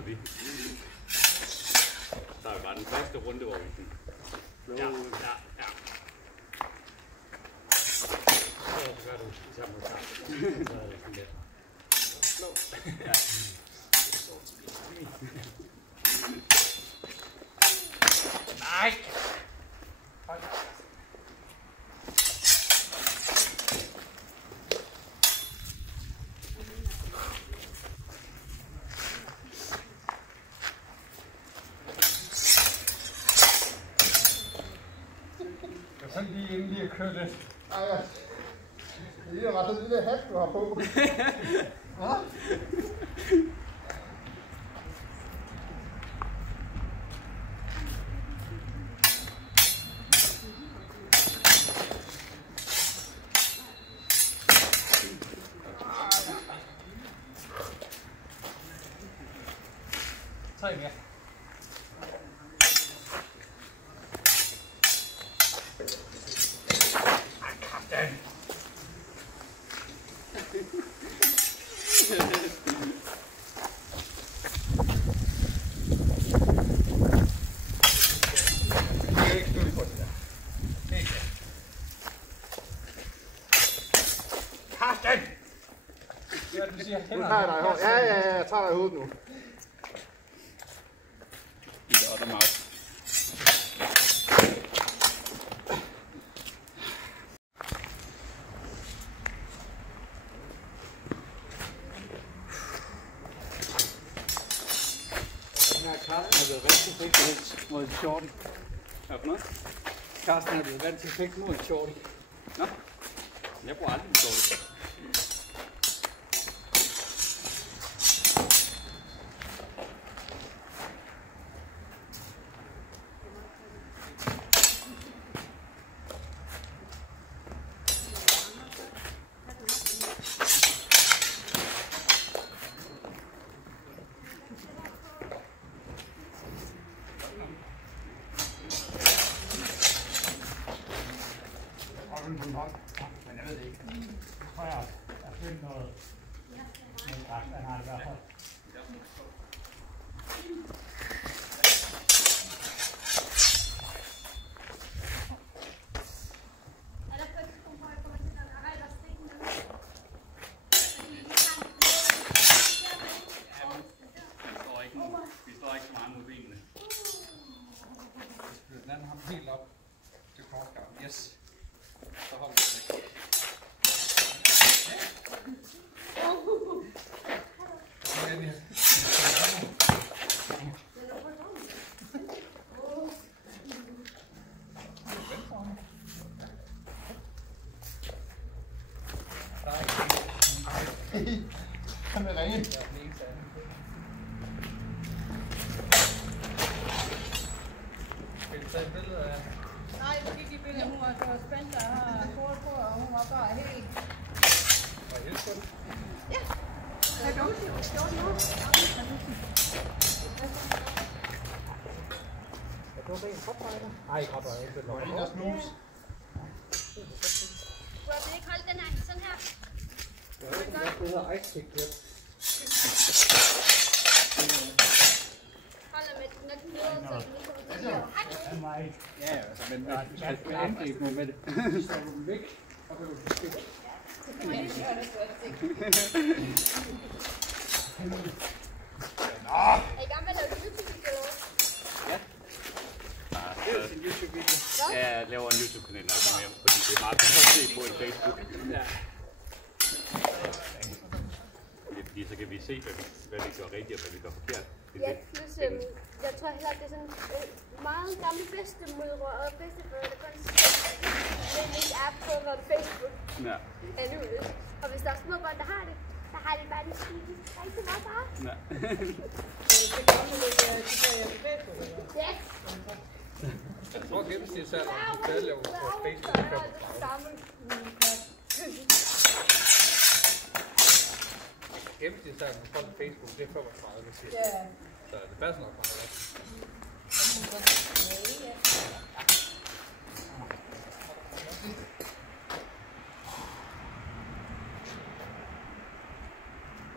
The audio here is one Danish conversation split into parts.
vi tager bare den første runde, hvor vi Ja. Så gør du sammen med sammen. Så er det sådan lidt. Slow. Ja. Nej! Så lige at køre lidt. Ej, ja. Det er ret så lille hat, du har på. Hva? Tre mere. Nu tager jeg dig i hovedet. Ja, jeg tager dig i hovedet nu. Det er meget. Karsten har været rigtig perfekt mod shorten. Hvad for noget? Karsten har været vant til perfekt mod shorten. Nå, jeg bruger aldrig en short. På en hånd. Men jeg ved det ikke. Jeg tror, jeg har følt noget med kraft, han har det i hvert fald. Vi står ikke så meget mod benene. Den anden ham helt op til korsgaven. Yes. Så holder vi det. Kan vi ringe? Nej, fordi de billeder, hun var så spændt, og har kort på, og hun var bare helt... Ja. Jeg kan huske, det var 14 år. Jeg tror, det er en hopfighter. Nej, hopfighter ikke. Det er Der snus. Burde vi ikke holde den her sådan her? Det hedder Ice Kick Grip. Holder med den lidt nede, så den ikke kommer til at... Ja, altså, men der er et angreb nu med det. Så er du væk, og så er du skidt. Det må lige gøre det, så er I gang med at lave YouTube-video? Ja. Det er sin YouTube-video. Ja, jeg laver en YouTube-kanal, fordi det er meget bedre at se på en Facebook. Ja. Fordi så kan vi se, hvad vi gør rigtigt og hvad vi gør forkert. Ja, plus jeg tror heller, det er sådan meget gamle bedstemødre og bedstefødre, der kun men ikke er på vores Facebook. Ja. Alligevel. Og hvis der er små børn, der har det bare de rigtig meget bare. Ja. Ja. Jeg tror gennemsnitsalderen på stadig på Facebook er 35. Gennemsnitsalderen på Facebook det er 35, siger jeg. Så det passer nok meget godt.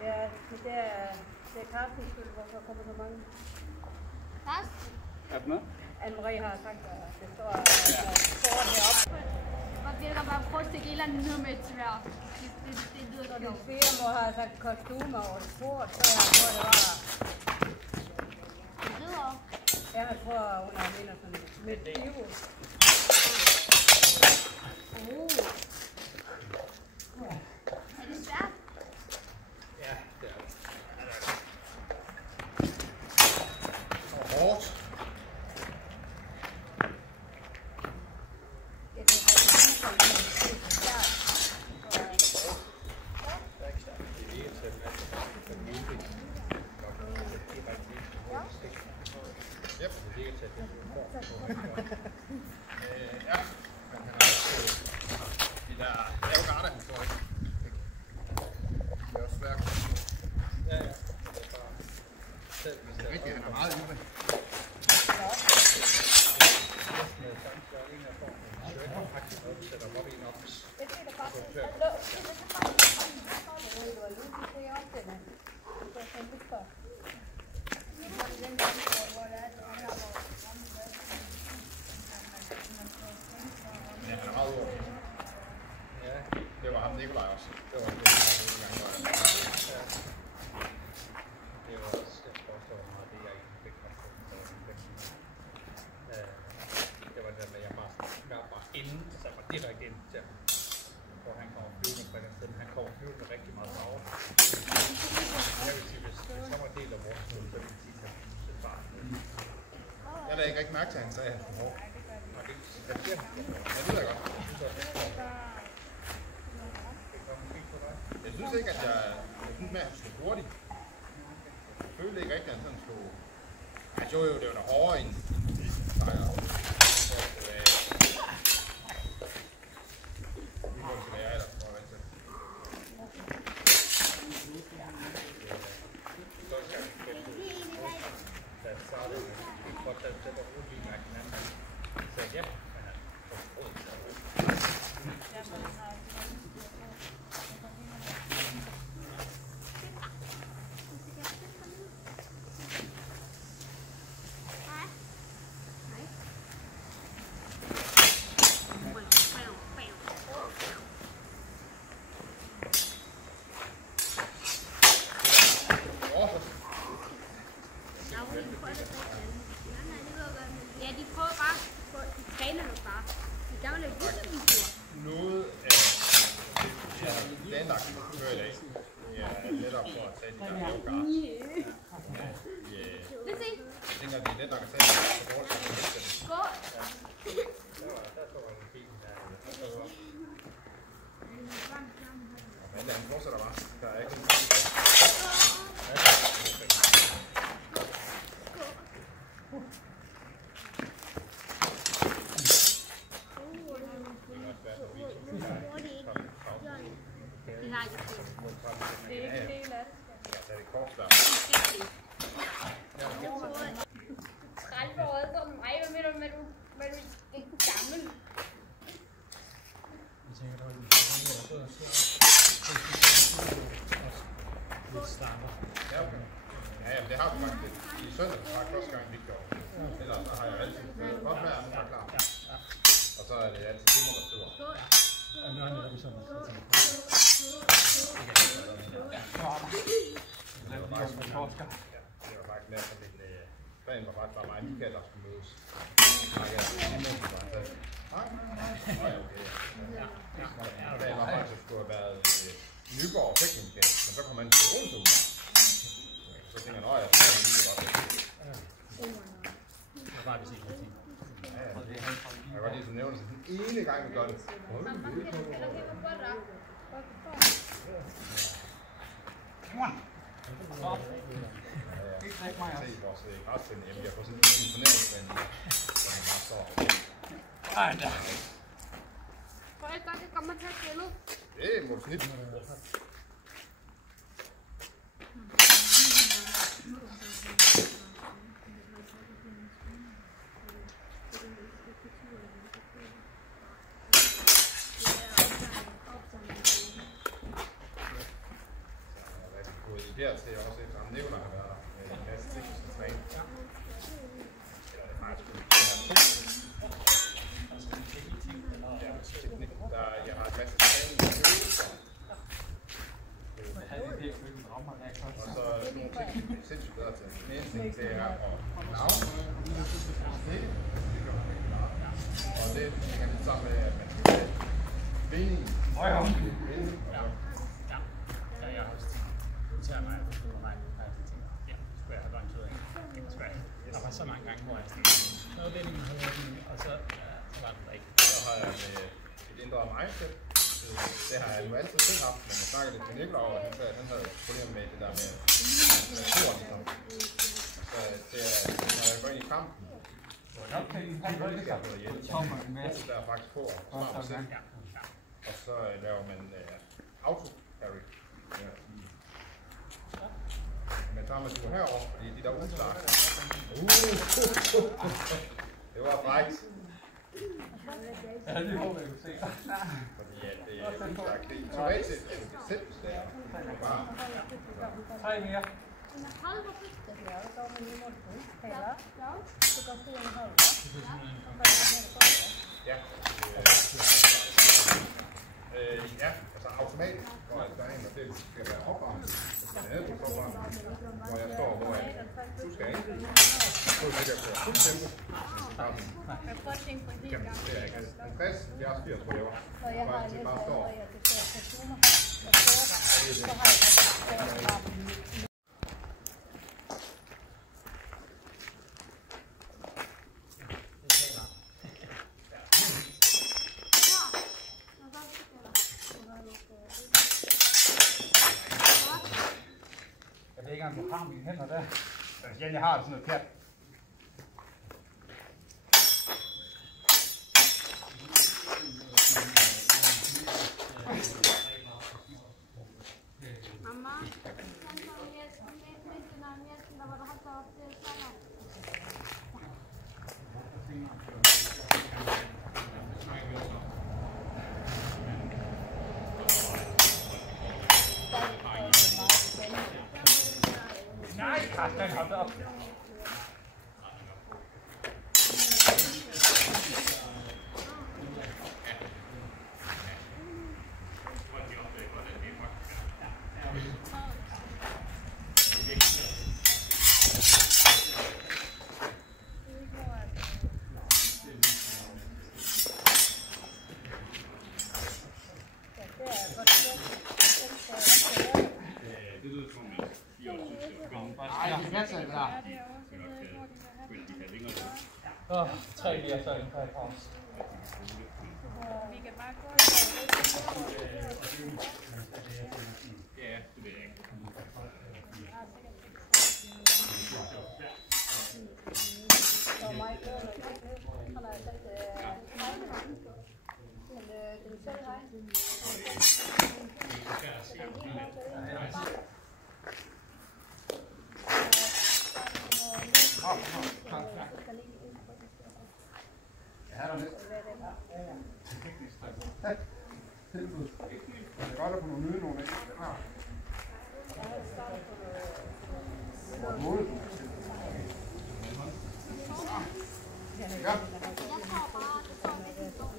Ja, Det er Carstens skyld, hvorfor kommer så mange. Karsten? Er det noget? Anne-Marie har sagt, at det står heroppe. Man virker bare prøve at stikke et eller andet ned med et svær. Det lyder Når din sjovt. svigermor har sagt kostumer over det bord, så jeg tror, det var... Det lyder. Jeg tror, hun har mener sådan med divo. Er det svært? Ja, det er det. Hårdt. Jeg tror, det er sådan, det er svært. Det er ikke til at muligt. Yep. Det er ikke til Ja, man kan også de der avocader, han får ikke. Det er også svært. Ja, ja. Det er bare selv Det er rigtigt, han er meget ivrig. med sammenslagning af formen. Det er faktisk noget, vi sætter op i en op. Det er det faktisk. Det var Lucy, det er også det, man. Det er sådan lidt for. Ja, han er meget ivrig. Ja, Det var ham Nikolaj også. Det var det, en gang var. det var også, jeg forstår meget, det jeg ikke fik haft på. Det var det med, at jeg bare inden, så var direkte ind til ham. Hvor han kommer flyvende fra den sted, han kommer flyvende rigtig meget farve. Jeg vil sige, hvis så var del af vores måde, så ville jeg sige, at det er bare Jeg lagde ikke rigtig mærke til, at han sagde, at han var hård. hvad siger han? Ja, det ved jeg godt. Jeg synes ikke, at jeg synes med, at han slog hurtigt. Jeg følte ikke rigtigt, at han sådan slog... Jeg så jo, det var da hårdere end sejr. Vi går til det, jeg ellers tror, jeg vente til. Da jeg startede, for at tage det var lige mærke hinanden. Jeg sagde ja, men han forstod Ja, de prøver bare. De træner jo bare. De kan jo lave YouTube-videoer. Noget af planlagt før i dag. Ja, lettere for at tage de der avocader. Lad os se. Jeg tænker, at det er let nok at tage det på vores side. Skål. der så en bil der. Men den fortsætter bare. Der er ikke en Det har jeg ikke. Det er ikke en del af det. Ja, der er det kors der. 30 år som mig, hvad mener du med, du er ikke gammel? Jeg tænker, der var lidt starter. Ja, okay. Ja, jamen, det har vi faktisk lidt. I søndag var første gang, vi gjorde. Ellers så har jeg altid godt med, at den var klar. Og så er det altid timer, der støver. Og nu er det lidt sådan, Det var faktisk mere sådan en... Planen var faktisk bare mig og Michael, der skulle mødes. Planen var faktisk, at det skulle have været Nyborg Teknisk, men så kom han til Odense. Så tænker jeg, jeg tror, det er godt. det var bare hvis ikke rigtig. Jeg kan godt lige nævne det den ene gang, vi gør det. Se vores græsplæne hjemme. Jeg får sådan en imponeringsbane, hvor han bare står. Tror jeg godt, jeg kommer til at spille? Det er mod snit. Det er til at også set ham. Nicolaj har været der med en masse tekniske træning. Ja. Eller det er faktisk kun teknik. Jeg har en masse træning i øvelser. Og så nogle ting, som er sindssygt bedre til. Den ene ting, det er at navne. Snitte. Det gør man ikke meget. Og det hænger lidt sammen med, at man skal have vindingen. Ja, jeg har også noteret mig, at for mig har jeg tænkt, ja, skulle jeg have grønt ud af. Der var så mange gange, hvor jeg tænkte, noget vending, og så var det ikke. Så har jeg med et indre mindset. Det har jeg jo altid selv haft, men jeg snakker lidt med Nicolaj over, at han havde problemer med det der med naturen. Så det er, når jeg går ind i kampen, der er faktisk på at svare mig selv. Og så laver man auto-carry. Ja. Men så har man sgu herovre, fordi de der udslag. Det var frækt. Ja, det håber jeg kunne se. Fordi det er udslag. Det er teoretisk, at du kan sætte det der. Tre mere. Ja. Ja, altså automatisk, hvor der er en, der skal være opvarmet. Hvor jeg står, hvor du skal ind. Så ligger på fuld tempo. Jeg prøver at tænke på en helt gang. Det er ikke 50, 80 på lever. Og jeg har lidt bare står. at jeg kan se, at jeg zoomer. Så har jeg Jeg ved ikke, om du har mine hænder der. Jeg har sådan noget pjat. Mamma, der var der holdt op til sommer. Nej, Carsten, hold da op. Tre lige så en par pause. Vi kan bare gå Ja, det ved jeg ikke. og mig gå. Han har sagt, men det er selv hej. Ja, der er lidt. Tilbud. Det er godt at få nogle nye nogle af. Hvor målet du skal. Ja. Jeg tror bare, at det står med den står op.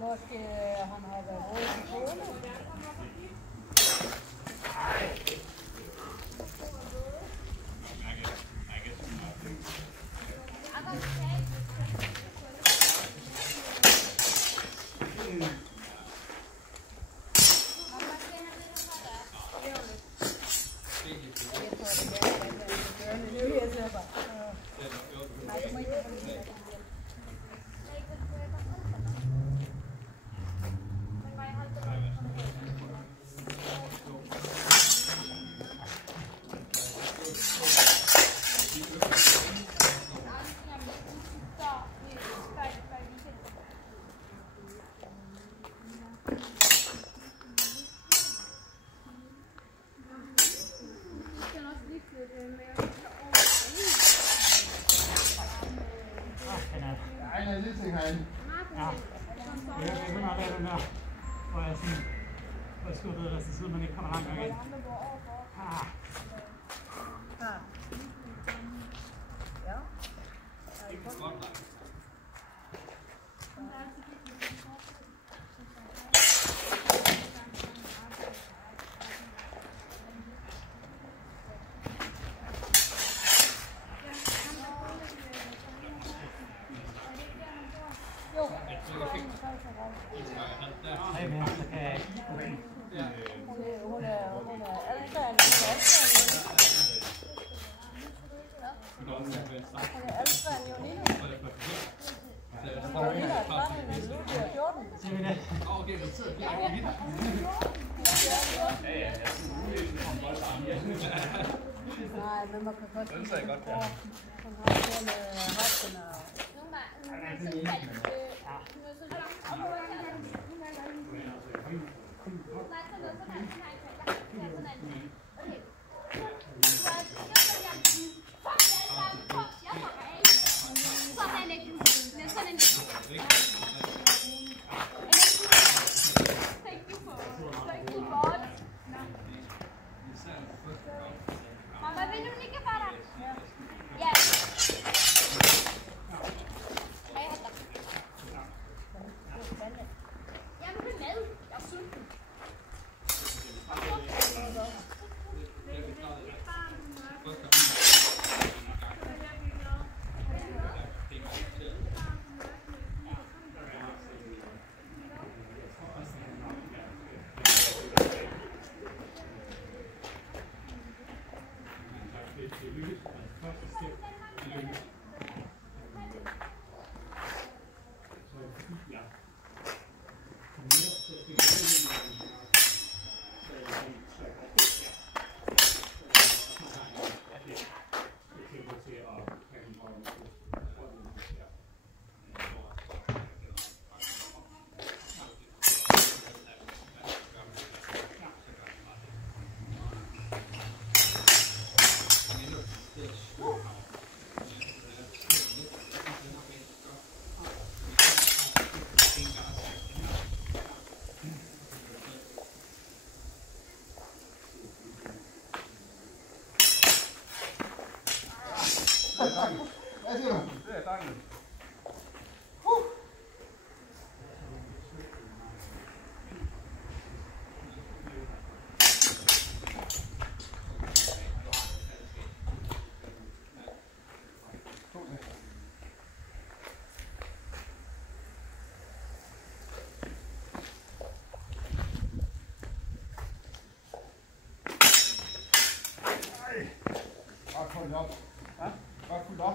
Måske han har været råd i skole. Ej, en lille ting herinde. Ja. Jeg begynder at lave den der, hvor jeg sådan, hvor jeg skubbede det, så siden man ikke kommer langt nok ind. Ah. Ja. Hey, men så kan jeg ikke. Hun er alfan. Hun er alfan jo lige nu. Carolina er 13, men Lucy er 14. Siger vi det? Okay, vi sidder her. Nej, men man kan godt Den ser godt, ja. Hun har det med hoften og... Mamma, vill du ligga bara? Ja. Jamen, det er mad. Jeg er sulten. Hvad siger du? Det er dejligt. Godt fuldt op. Ja? Godt fuldt op.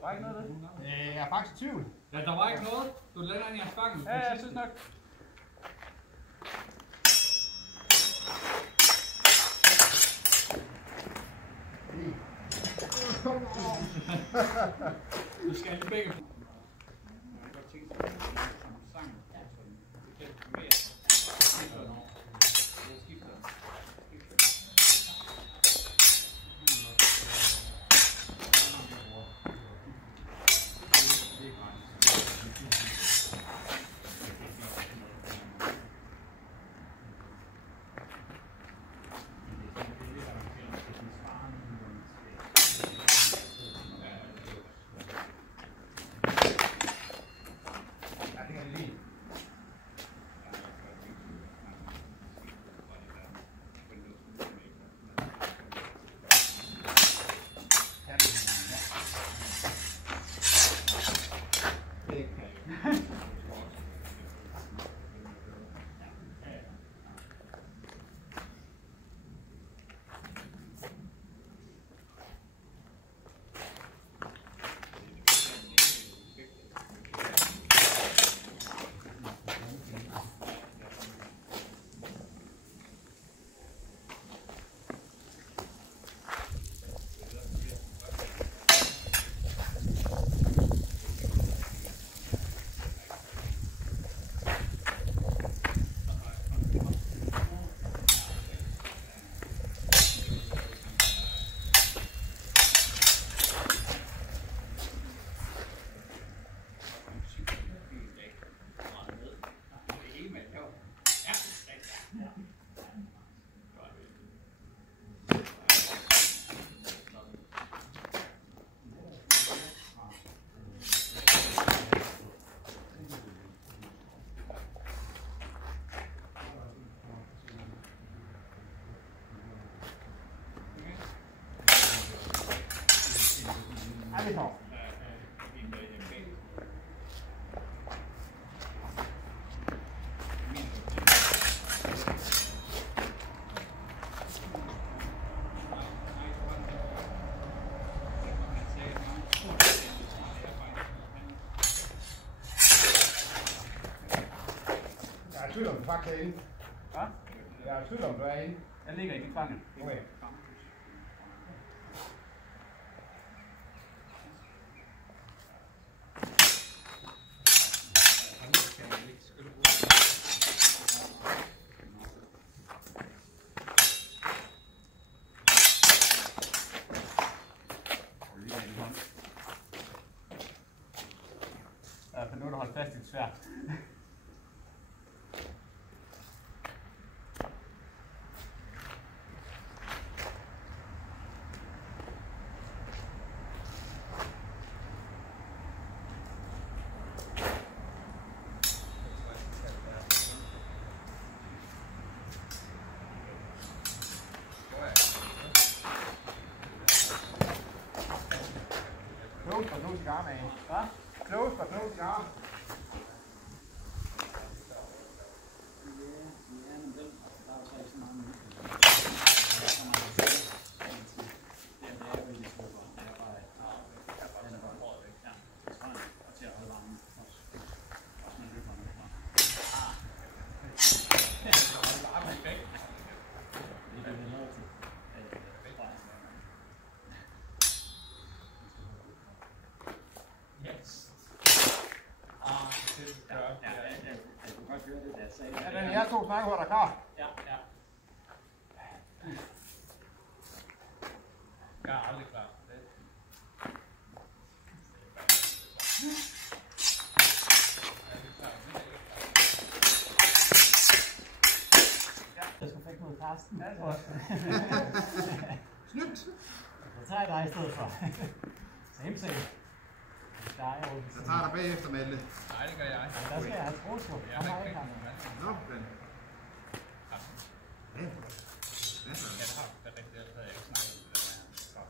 Der var ikke noget af det. Jeg er faktisk i tvivl. Ja, der var ikke noget. Du lander ind i hans fangen. Ja, jeg synes nok. Du skal ikke begge. Jeg kan godt tænke sig, at det er sang. Det kan mere. Jeg skifter. Jeg er tvivl om, du faktisk er inde. Hvad? Jeg er tvivl om, du er inde. Jeg ligger ikke i fanget. Okay. For nu er du holdt fast i et svært. Close but no cigar, man. Hvad? Close but no cigar. Ja, men den, der er jo så ikke så meget nyt. Ja, den her to snakker, der er klar. Ja. Jeg er aldrig klar. Jeg skal fik noget Karsten. Snydt. Så tager jeg dig i stedet for. Same. Jeg tager dig bagefter, Malte. Nej, det gør jeg. Der skal jeg have troet på. Jeg har ikke nogen mand. Nå, men. Ja. Ja, det har det rigtigt. Det havde jeg ikke snakket om det der.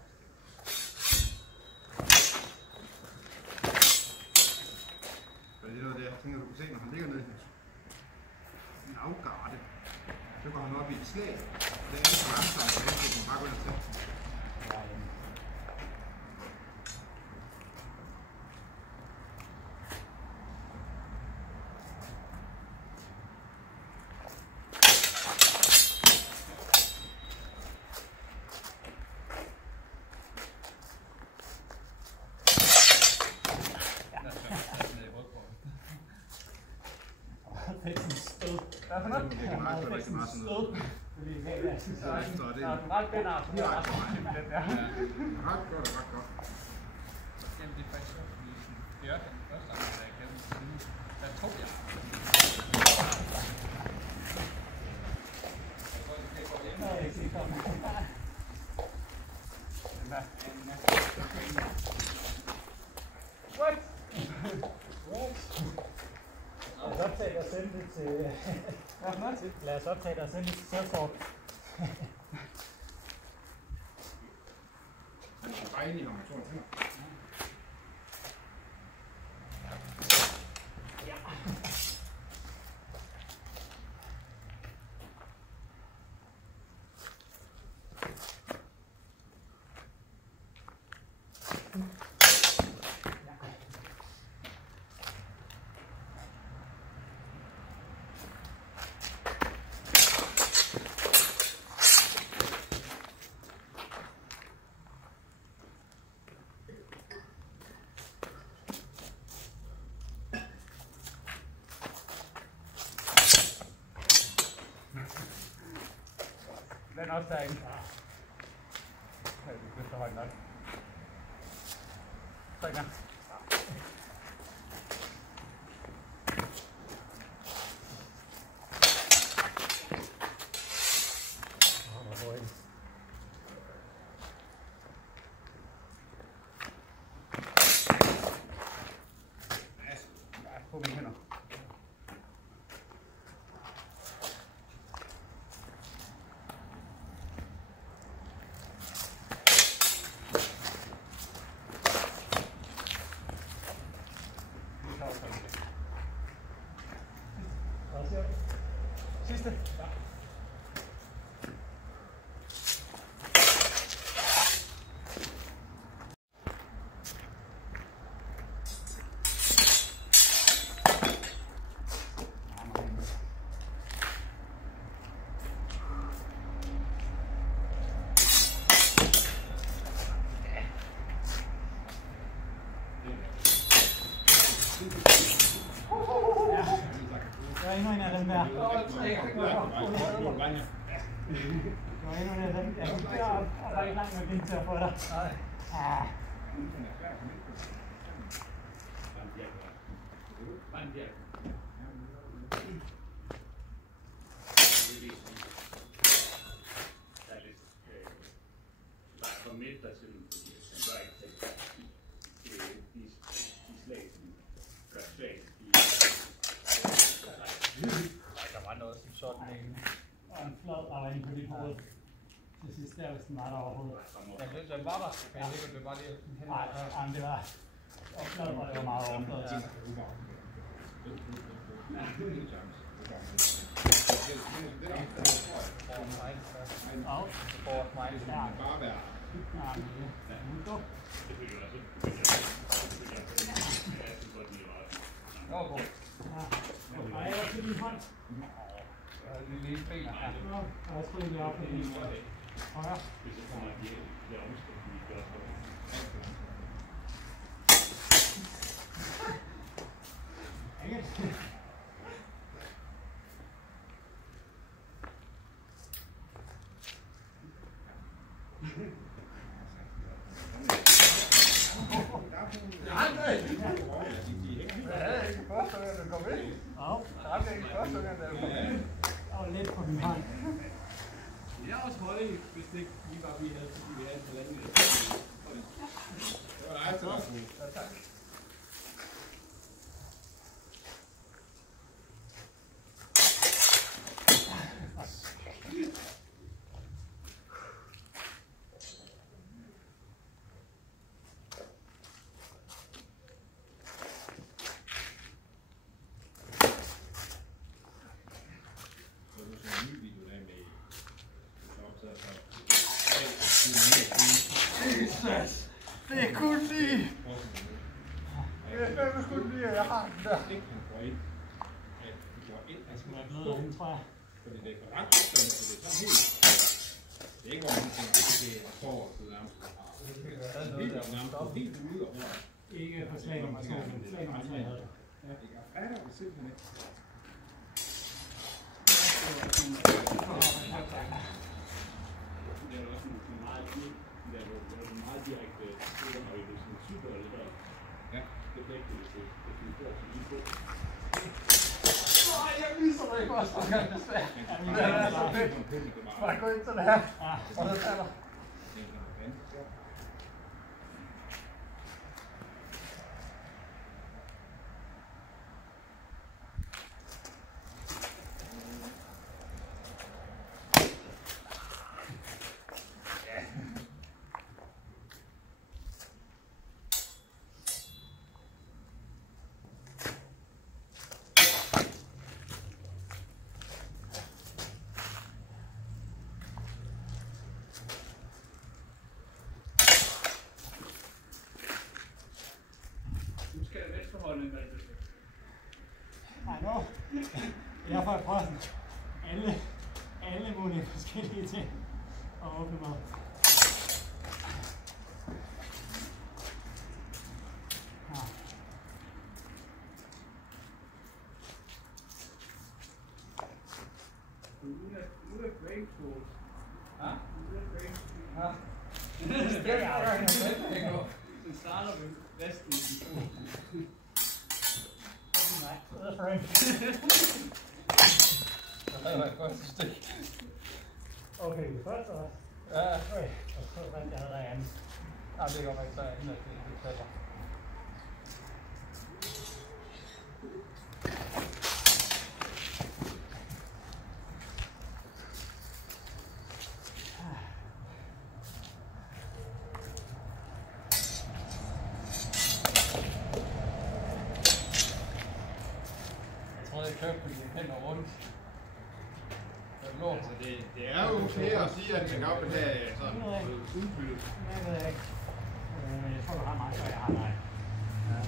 For det er noget, jeg tænker, du kan se, når han ligger nede i en afgarde, så går han op i et slag, og det er så langsomt, så han kan bare gå ind og tage. fik sådan stød. Hvad for noget? Det er meget godt, rigtig meget sådan noget. Fordi det er Så efter det. Der er en ret bænder, som er ret sådan med den der. Ret godt, ret godt. Jamen, det er faktisk sjovt, fordi det er den første gang, jeg igennem siden. Der tog jeg. Nå, jeg kan ikke komme. What? Lad os optage og sende det til... Lad os optage og sende det til Surfsort. Han er bare enig om, at jeg tror, han Den er også derinde. Nej, det er så højt nok. Så igen. På mine hænder. Sidste. Ja. Der er endnu en af dem der. Der er endnu en af dem. Jeg kunne deroppe, og der er ikke langt med vind til at få dig. Ja. Der var noget som sådan en. Og en flad var inde på dit hoved. Til sidst der, hvis den var der overhovedet. Jeg synes, den var der. Men jeg ved, det var lige hen. Nej, det var... Og flad var det var meget overfladet. Ja. bare være. Nej, jeg var til din hånd. Lille ben. Jeg har skrevet det op i din højre. Og lidt på min hånd. Det er også holdet, hvis det ikke lige var, vi havde, fordi vi havde en halvanden. Det var dig, så. Ja, tak. Jesus! Det er kun lige! Det er fandme kun lige, at jeg har den der. Ikke han går ind. Jeg skal være glad derinde, tror jeg. Fordi det er for ret afstående, så det er sådan helt... Det er ikke, hvor man tænker, at det er forår, det er nærmest. Helt ude og hvor... Ikke for slag nummer 2, men slag nummer 3 havde det. Jeg fatter det simpelthen ikke. du ikke også nogle gange desværre? Det er så fedt. Bare gå ind til det her, og så tager der. Nej, nu. Jeg får prøvet alle mulige forskellige ting at åbne med. Ja. Nu er brain food. Ja? Nu er brain food. Ja. Den starter med resten i den. Nej, det er Frank. Det var et godt stik. Okay, vi først også. Ja. Okay, og så fandt jeg noget andet. Ja, det går ikke så andet, at det taler. Jeg kørte på de hænder rundt. Altså det er jo flere at sige, at man godt vil have sådan udbytte. Jeg ved ikke. Men jeg tror, du har mig, og jeg har mig. Ja.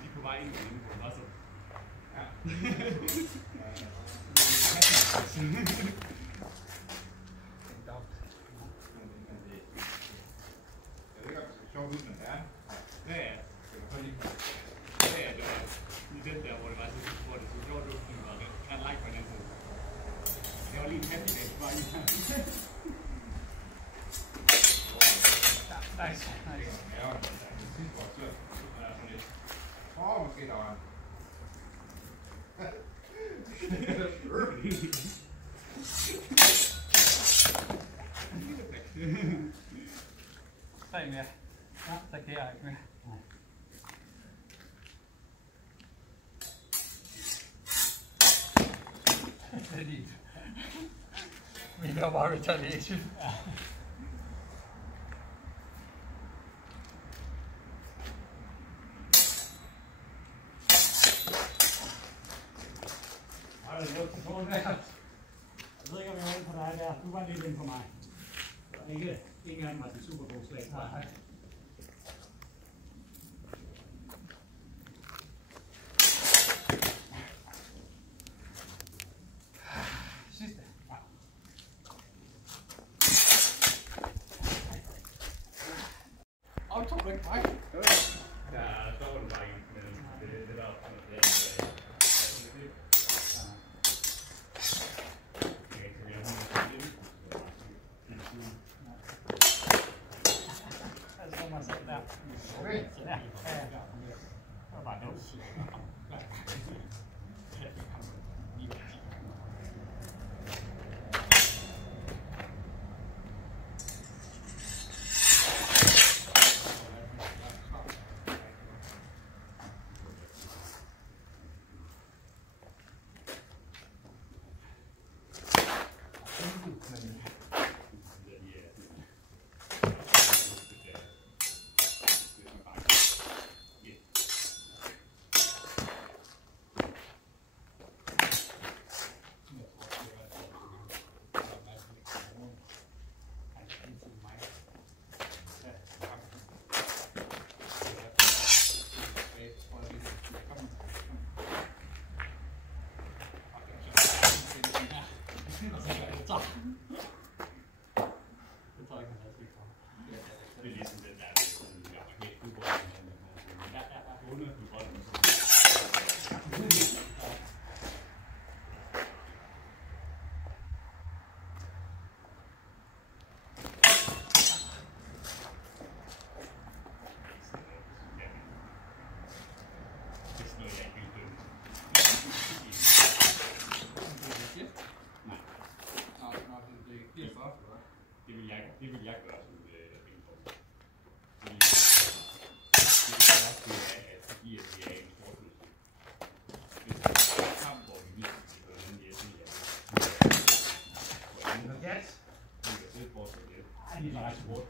Vi er på vej ind til den, og så... Ja. Sjovt ud, men det er. Ja, ja. Ja, det var i den der, hvor det var så sjovt ud, den var ret langt på den anden side. Det var lige en happy day, bare lige her. Nice. Ja, det sidste var sødt. Det er sådan lidt. Måske der var. Tre mere. Ja, der kan jeg ikke mere. Det er dit. Vi går bare ved retaliation. Har du gjort det på der? Jeg ved ikke, om jeg var inde på dig der. Du var lidt inde på mig. Ingen af dem var til super god slag. Nej. Sidste. Og tog du ikke mig? Ja, så var den bare ikke, men det var også noget, Okay. Ja. Det var bare dumt. Det er ligesom den der, sådan, jeg var helt udbrød. Under udbrød. lige meget til vores.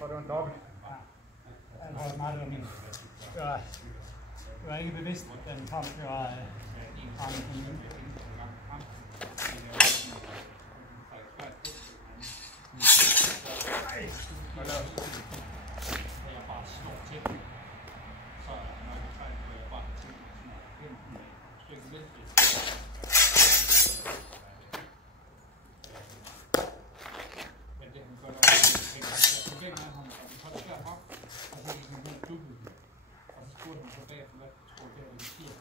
Var det en dobbelt? Ja, det var meget min. Det var ikke bevidst, da den kom. Det var en frem i bilen. Hvad lavede du? Jeg bare slår til. Så når jeg trækker, så jeg bare til et stykke vældig. Men det kan godt være, problemet er, at han holder derfra, og så gik han ned og dubbede den. Og så spurgte han så bagefter, hvad tror du, det betyder?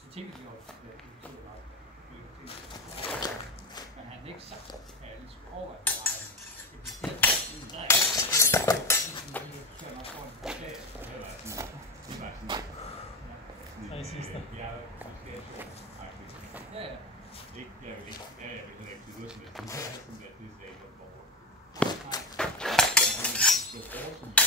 Så tænkte jeg også, at det betyder meget. Men han havde ikke sagt, at jeg lige skulle overveje, at det var det bestemt. Der er ikke sidste. Ja, Ja. ikke, jeg vil ikke blive ud som det. Det er sådan, at det er ikke for hårdt. Nej. Så hårdt som det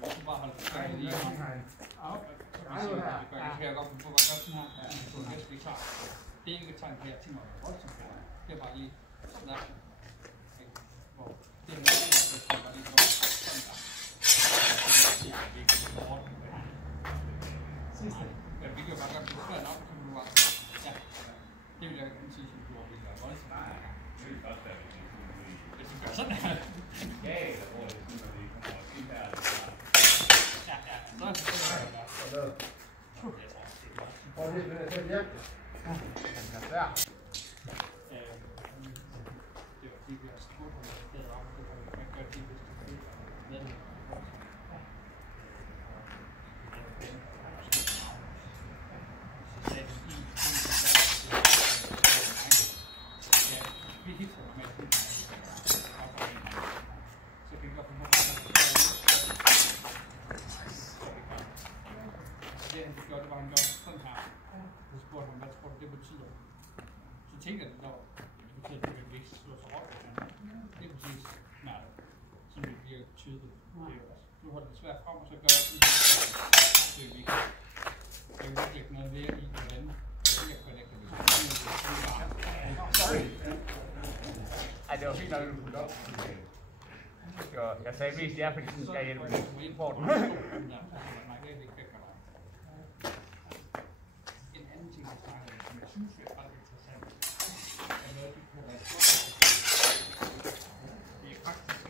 Jeg bare holde fast i lige her. Det kan jeg godt få godt sådan her. Så hvis vi tager det ikke tager en her ting og voldsomt her. Det er bare lige sådan der. Hvor det er noget, der bare lige går sådan der. Det er virkelig hårdt. Sidste. Ja, vi kan bare godt blive svært nok, så du bare. Ja. Det vil jeg ikke sige, at du har virkelig været voldsomt. Hvis du gør sådan her. Ja, jeg tror, det er sådan, at det kommer også ind der. Ja, så er det sådan. Prøv lige at se hjem. Der. Det var de der spurgte, om det er op, det kan gøre de, hvis du føler med. Så sagde de, ja, vi hilser med det. Så kan vi godt få noget. Det han gjorde, det var, han gjorde sådan her. Så spurgte han, hvad tror du, det betyder? Så tænkte jeg, det betyder, at vi ikke skal slå sig op. Det er præcis smerte, som det bliver tydeligt. Du holder det svært frem, og så gør jeg det. Det er vigtigt. Jeg vil ikke lægge noget mere i, hvordan jeg connecter det. Sorry. Ej, det var fint nok, at du fulgte op. Jeg sagde mest jer, fordi sådan skal jeg hjælpe med på den. En anden ting, jeg snakker om, som jeg synes er ret interessant, er noget, du kan være det er faktisk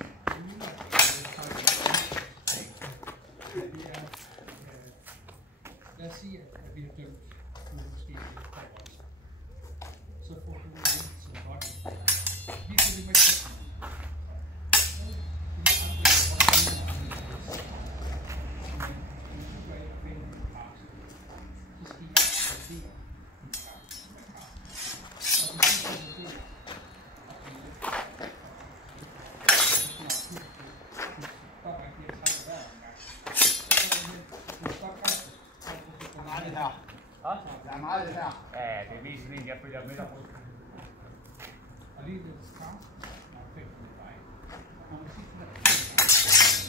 lad os sige, at vi har dømt måske så får du en til godt. Vi kan det med Der er meget det her. Ja, det er mest sådan en, jeg følger med dig. Og lige lidt skram. Nå, fik den lidt vej. Når man siger det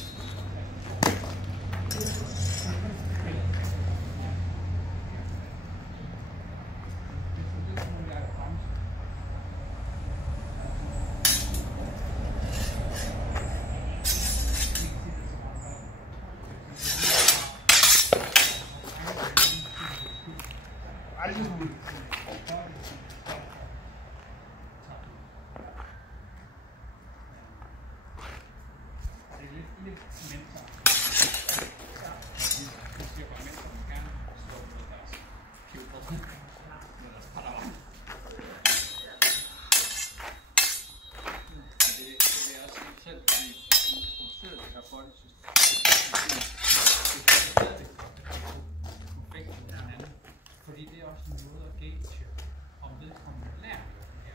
fordi det er også en måde at gauge, om vedkommende lærer noget her.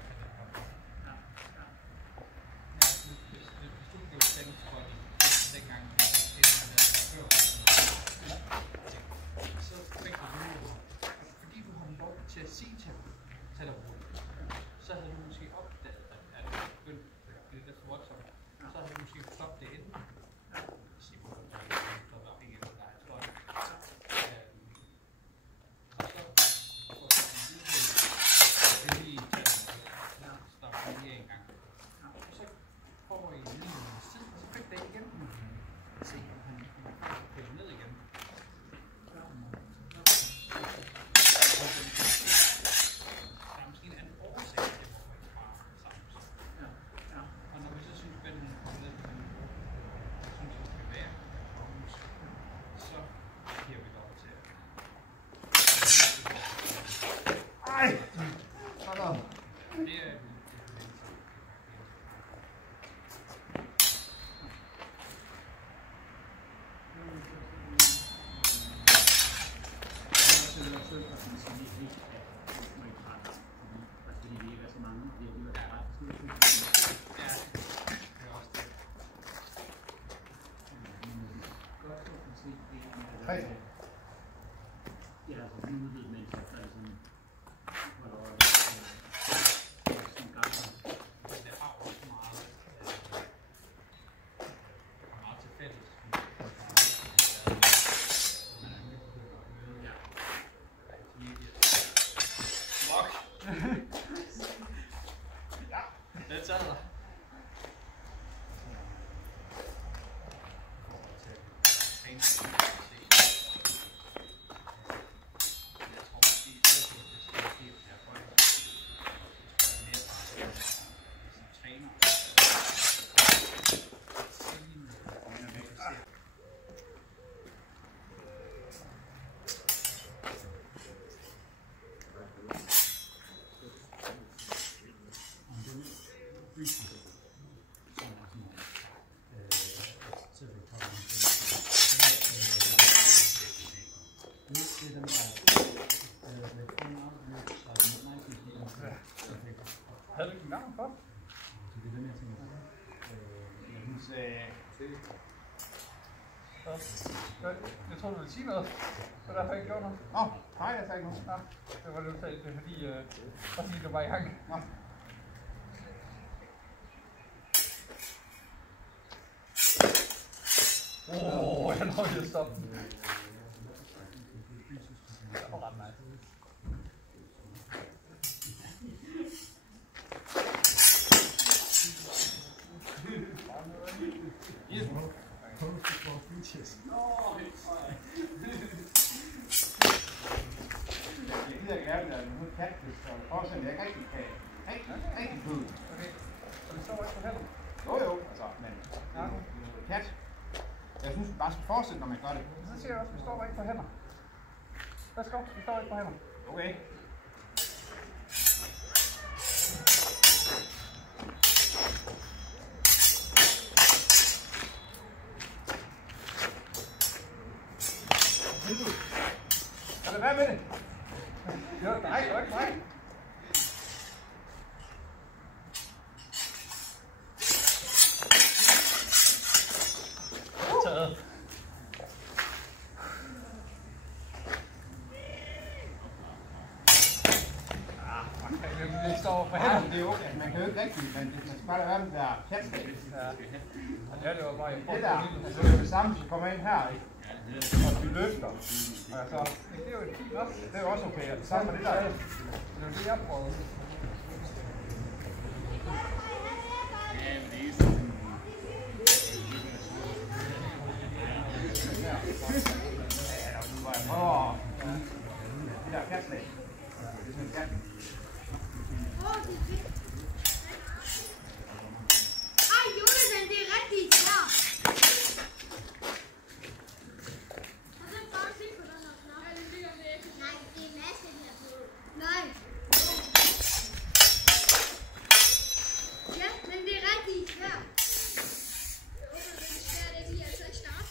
Havde du ikke en navn for? Jeg tror du ville sige noget, så derfor har jeg ikke gjort noget. Nej, jeg sagde ikke noget. Ja, det var det du sagde, det er fordi du var i gang. Jeg når ikke at stoppe den. Det var ret nice. Yes, bro. Jeg gider ikke lave det der nu catfish, og fortsæt, jeg ikke rigtig kan. Rigtig god. Okay, så vi står ikke på hænder? Jo, altså, men kat. Jeg synes, vi bare skal fortsætte, når man gør det. Så siger jeg også, at vi står ikke på hænder. Værsgo, vi står ikke på hænder. Okay. Kan det være med det? Jo, nej, det var ikke mig. Taget. Det er jo okay, man kan jo ikke rigtig, men man skal bare lade være med der catstag. Ja, det var bare Det der, altså det er jo det samme, hvis vi kommer ind her, ikke? Og vi løfter. Altså, det er jo et fint også. det er jo også okay, og det samme med det der. Det er det, jeg prøvede. Det der catstag. Det er sådan en kat. Ej, Jonathan, det er rigtigt her. Har du ikke bare set på den her knap? Nej, det er Mads, den her på. Nej. Ja, men det er rigtigt her. Jeg håber, det er svært, at de er så snart.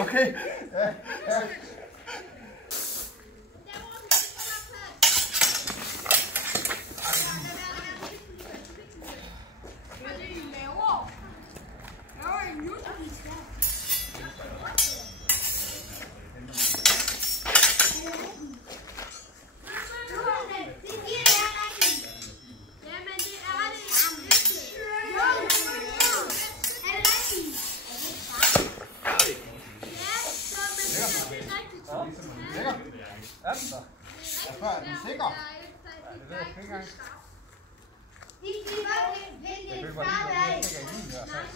Okay. Ja. Er den der? Jeg spørger, er den sikker? Ja, det ved jeg ikke engang. Jeg føler mig lige, at jeg sikker i min i hvert fald.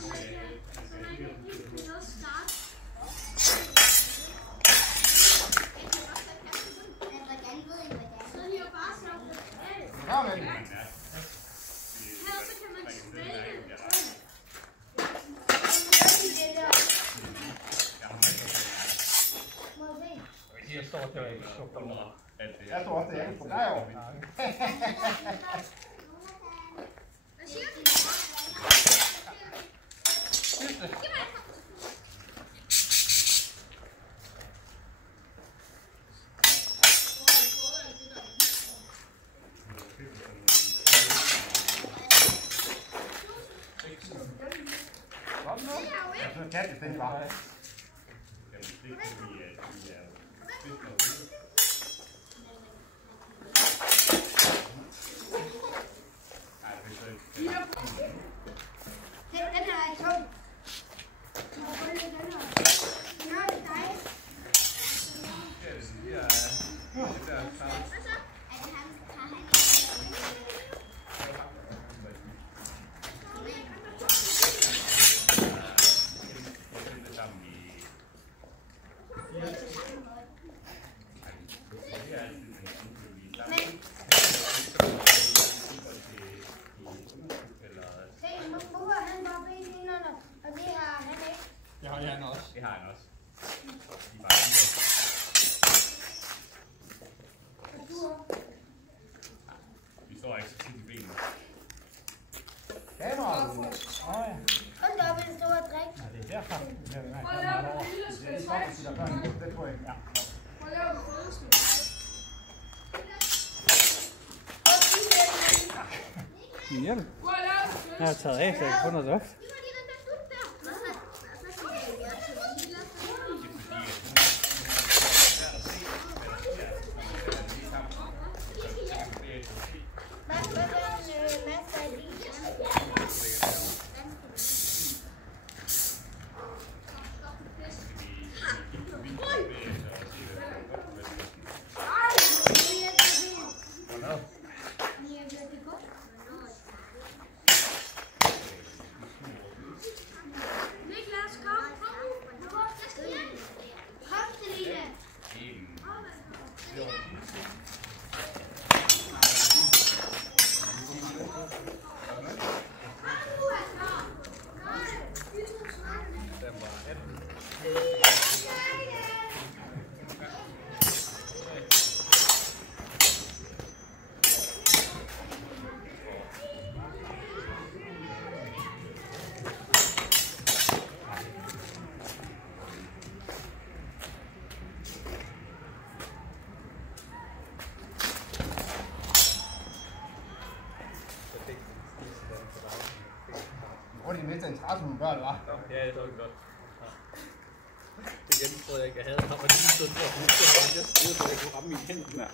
Gør med den. Jeg står der og ikke slugter over. Jeg tror også, det er på dig over. Hvad siger du? kat i stedet for. Den her er tung. Det har jeg også. Det har han også. Vi står ikke så tit i benene. Kameraet. Kom der op i en stor drik. Ja, det er derfor. Det er meget over. Det er godt, at sige, der børn. Det tror jeg. Ja. Min hjelm. Jeg har taget af, så jeg kan få noget luft. Hvor de mister interesse med børn, hva'? Ja, det var godt. Igen troede jeg ikke, jeg havde ham, og lige stod der, og så var jeg stod, så jeg kunne ramme min hænd. Ja.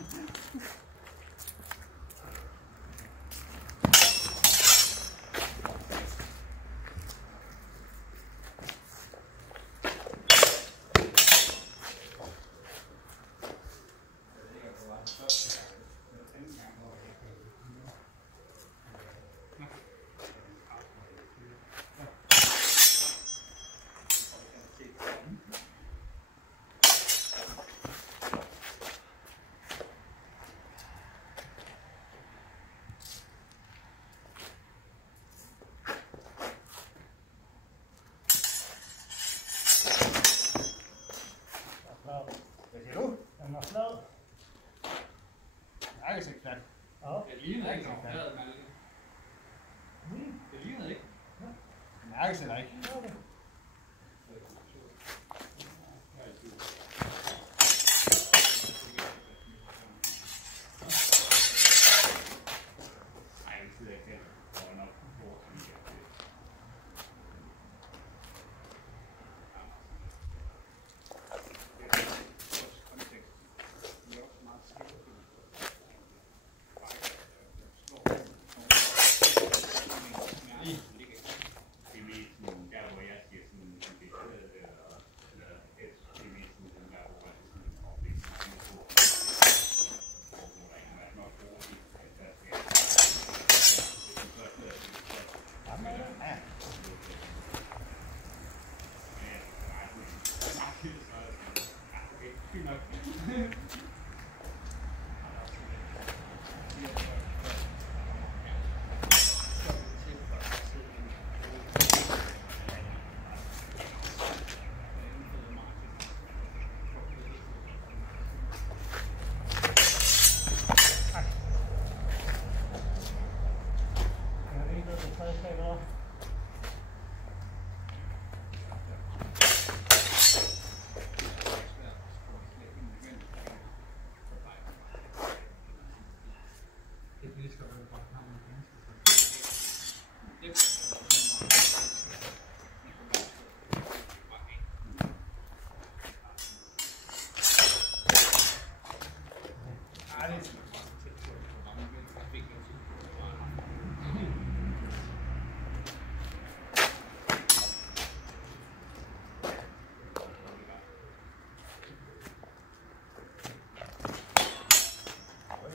Hvad siger du? Den var flad. Jeg kan se knald. Det ligner ikke noget flad, Malte. Det ligner ikke. Jeg kan se dig ikke. Ej, det sidder ikke her. Der var nok bort lige her.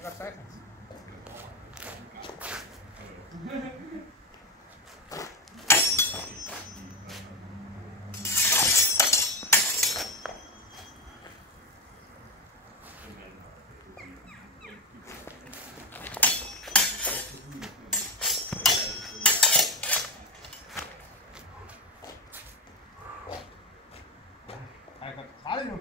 Godt sagt. Er jeg godt træt nu?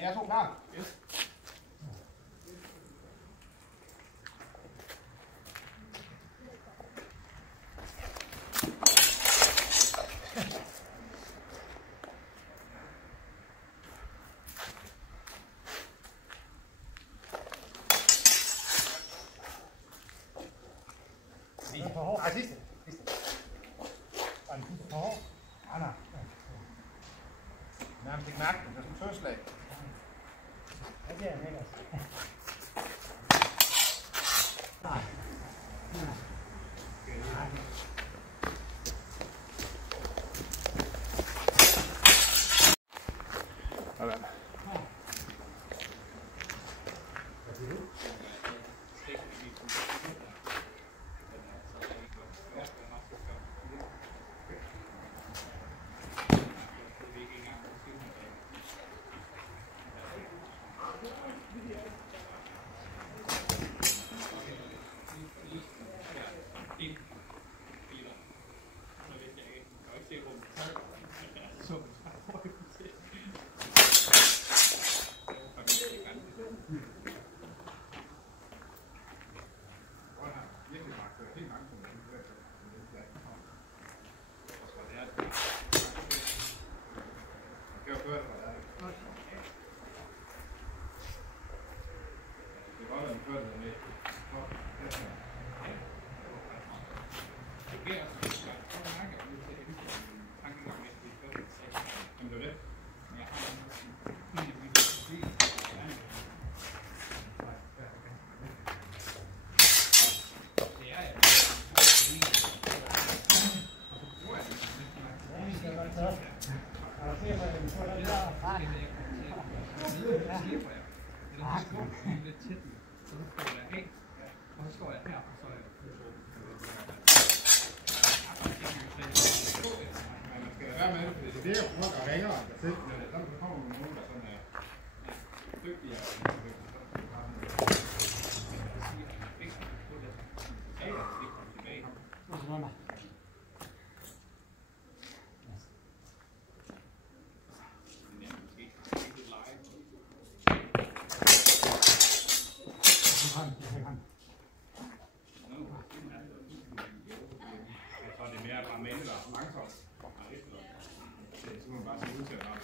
Jeg er så klar. Yes. Nej, sidste. Nærmest ikke mærke det, det er sådan et fødslag. Ja, det er lækkert. Sådan. Det er jo folk og ringer, der selv, men der kommer nogen, der sådan er dygtigere. Jeg tror, det er mere bare mænd, der er langsomt. Så må man bare se ud til at ramme.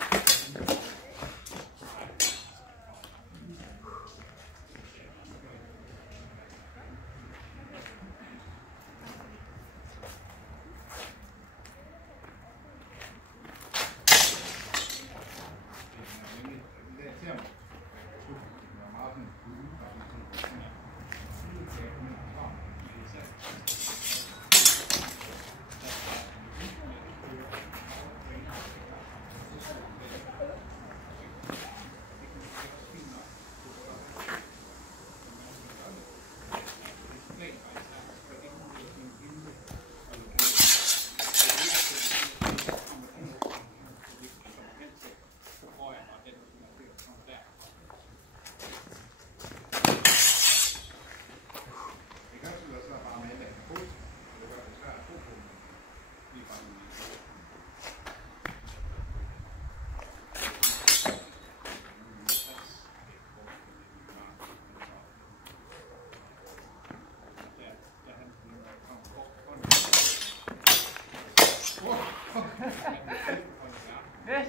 Yes.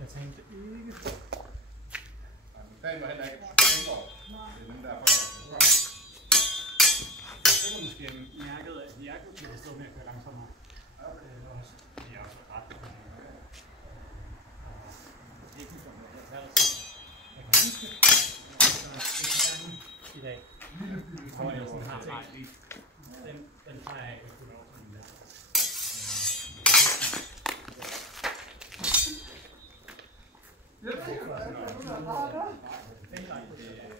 Jeg tænkte ikke. Dagen var heller ikke tænke over. Det er dem der for. Det var måske mærket af. Jeg kunne stå med at køre langsommere. Det er også ret. Det er ikke sådan, at jeg kan huske. I dag. Hvor jeg sådan har tænkt. Den tager jeg ikke.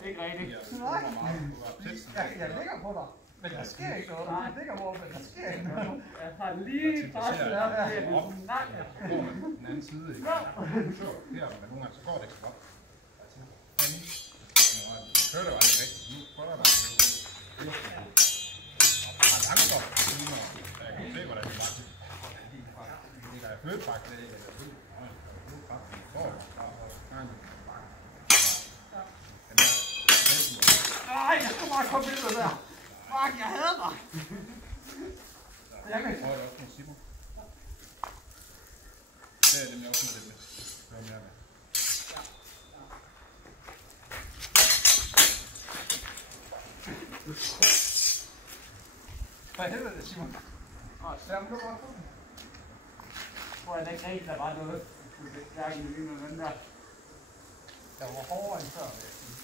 Ikke rigtigt. Jeg ligger på dig, men der sker ikke noget. Jeg ligger på, men der sker ikke noget. Jeg har lige presset op her. Nej. Den anden side, ikke? Så her, men nogle gange så går det ikke så godt. Jeg kører det jo aldrig rigtigt. Nu prøver jeg bare. Jeg har langsomt timer, så jeg kan se, hvordan det var. Det kan jeg føle faktisk, det ikke. Nej, jeg skulle bare komme videre der. Fuck, jeg hader dig. Jeg kan prøve også med Simon. Det er dem, jeg også lidt med. Hvad mere med? Hvad helvede det, Simon? Jamen, du bare få den. Tror jeg ikke rigtig, der var noget. Jeg kan lige med den der. Der var hårdere end før, vil jeg sige.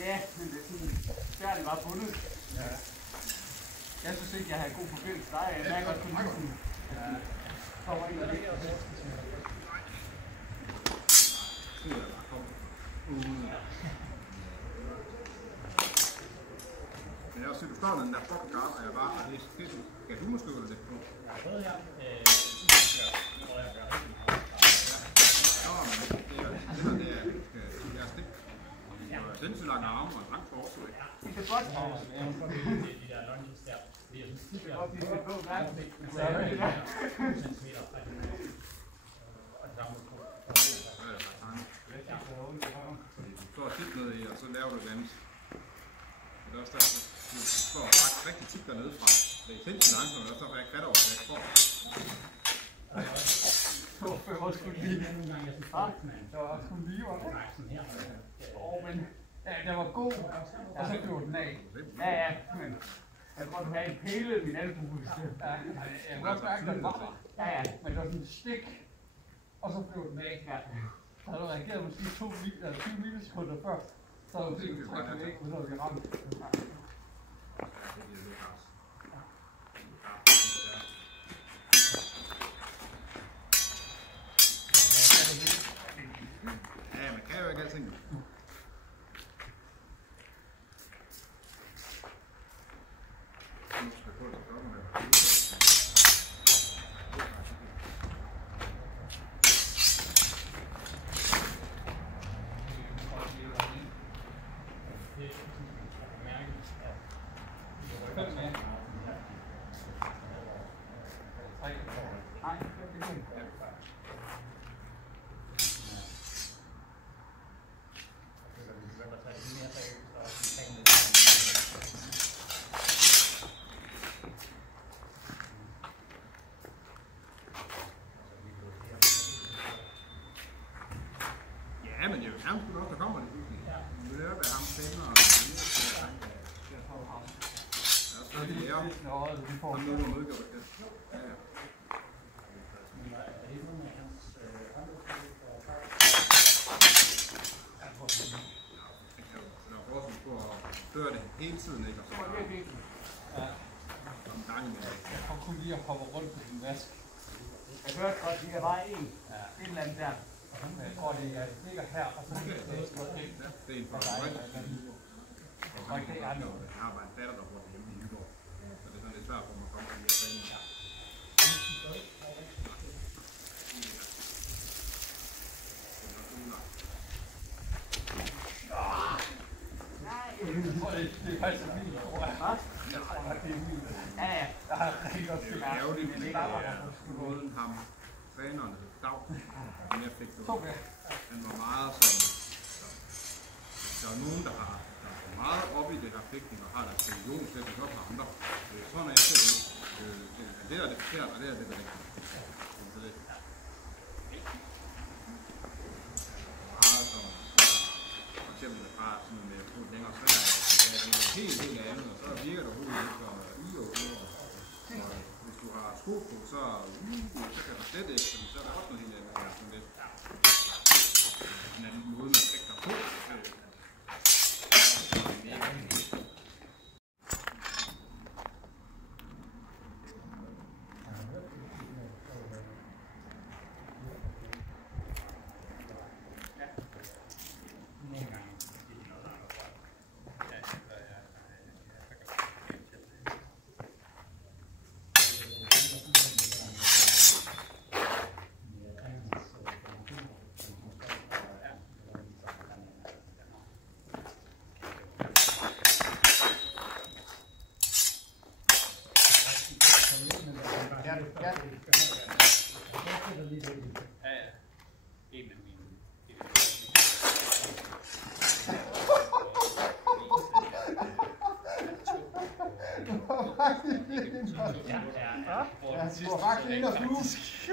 Ja, men det er sådan, færdig var bundet. Ja. Jeg synes ikke, jeg havde god forbindelse dig. Jeg mærker godt på lyden. Kommer ind og ligger og så. Men jeg har set, du står den der fucking garn, og jeg bare har læst det. Kan du måske gøre det på? Jeg har prøvet her. Det er stik. Og sindssygt lange arme og en lang force. Det er godt. De der lunges der. Det er sådan Det er godt, vi skal gå værd. så er det 2 centimeter. Og det rammer på. Fordi du står tit nede i, og så laver du et andet. Og det er også derfor, du står faktisk rigtig tit dernede fra. Det er sindssygt langsomt, og så får jeg kvat over, så jeg ikke får. Det var sgu lige. Det var sgu lige, var det? Men ja, den var god, og så blev den af. Ja, men jeg tror, du havde en pæle min albue. Ja, jeg kunne også mærke, den var der. Ja, Men det var sådan en stik, og så blev den af. ja. Så havde du reageret måske 20 millisekunder før, så havde du tænkt, at det ikke, og så havde vi ramt. Ja, man kan jo ikke alting. Det er Ja, men jeg vil gerne skulle også, der kommer det. Nu vil jeg være ham spændende og så er det lærer. Kom nu og udgave det. Ja, ja. Der er forskel på at døre det hele tiden, ikke? Og så en gang imellem. Jeg kunne lige at hoppe rundt på din vask. Jeg hørte godt, at der var en. Et eller andet der. Jeg tror, det ligger her, og så er det Det er en for højt. Jeg har bare en datter, der bor hjemme i Nyborg. Så det er sådan lidt svært for mig at komme til at træne. Det er faktisk min, tror jeg. Jeg tror, det er min. Ja, ja. Jeg har rigtig godt Det er ærgerligt, fordi uden ham, træneren, Dag, men jeg fik det. Han var meget sådan, der er nogen, der er meget oppe i det her fægtning og har der religion til at høre på andre. Sådan er jeg selv ikke. Det er det forkert, og det er det rigtigt. Meget sådan, for eksempel bare sådan med et længere træer, det er noget helt andet, og så virker det overhovedet ikke, og hvis du har sko på, så kan du slet ikke, fordi så er der også noget helt andet, der er sådan lidt en anden måde, man fægter på.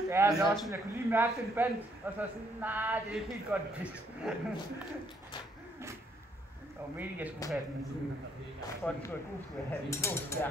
Ja, det er også, jeg kunne lige mærke den band, og så sådan, nej, det er ikke helt godt pis. Det var meningen, jeg skulle have den sådan, for at den skulle være god, skulle jeg have den låst der.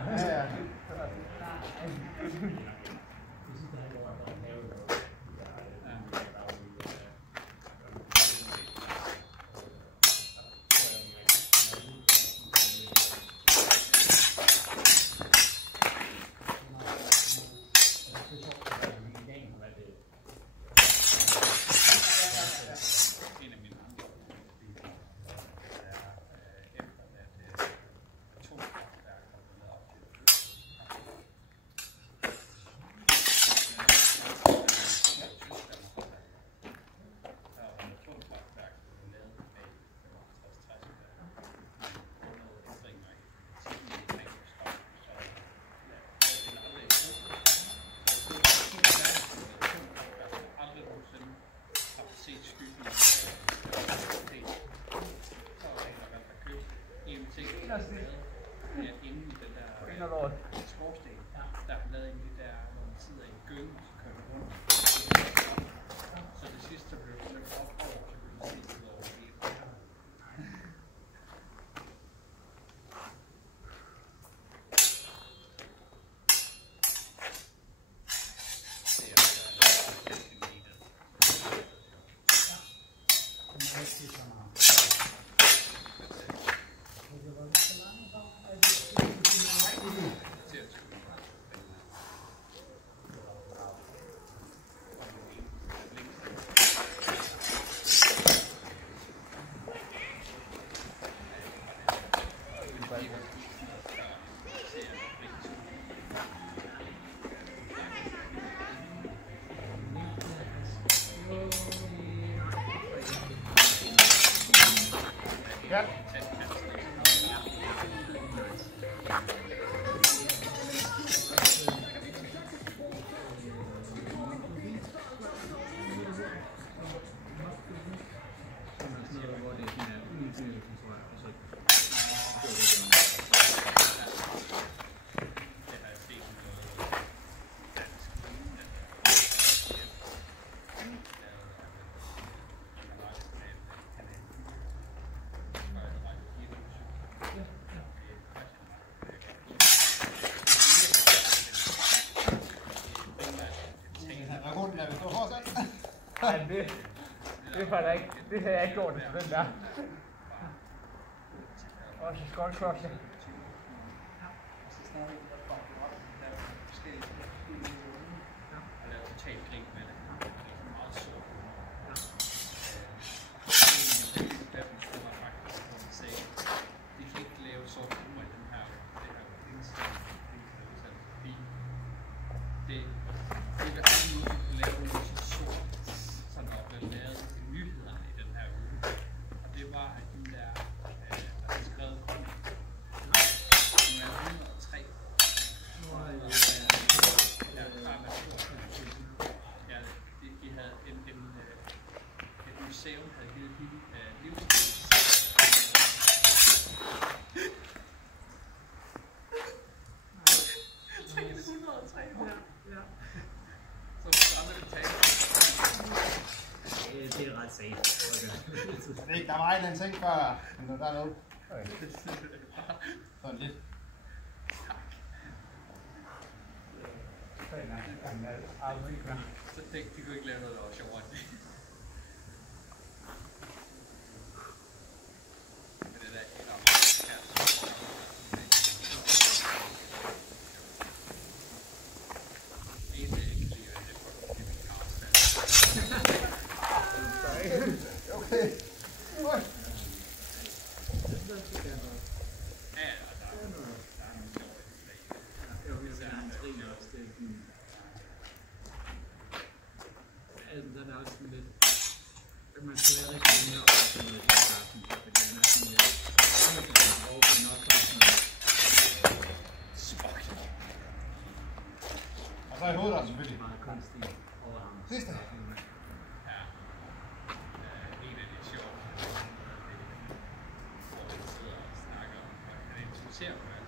Ja. Nej, det var der ikke. Det havde jeg ikke gjort til den der. Også skål cross. Og lavede totalt grin med det. Det er meget sort. Det var faktisk, hvor man sagde, de kan ikke lave sort humor i den her, det her indstand, fordi det er der ingen måde, at lave noget så sort, som der blev lavet i nyhederne i den her uge. Og det var, at de der, der havde skrevet om, nu er 103. De havde et museum havde givet hende livsstil. Tænk, det er 103 år. Ja. Så brænder det tag. Det er ret sent. Okay. Der var en eller anden ting før, men der er noget. Sådan lidt. Så de kunne ikke lave noget, der var sjovere end det. Men det der helt om her. Det eneste, jeg ikke kan lide, det er for min karlsfald. Okay. Ja, der er nogle sjove indslag. Jo, jeg vil gerne grine også. Det er sådan... Den er også sådan lidt... Man skal være rigtig mere op til noget i starten, fordi den er sådan lidt... Og nok også noget... Spok. Og så i hovedet der selvfølgelig. Meget kunstigt overarm. Sidste. Ja. En af de sjove, hvor man sidder og snakker om, og kan introducere mig.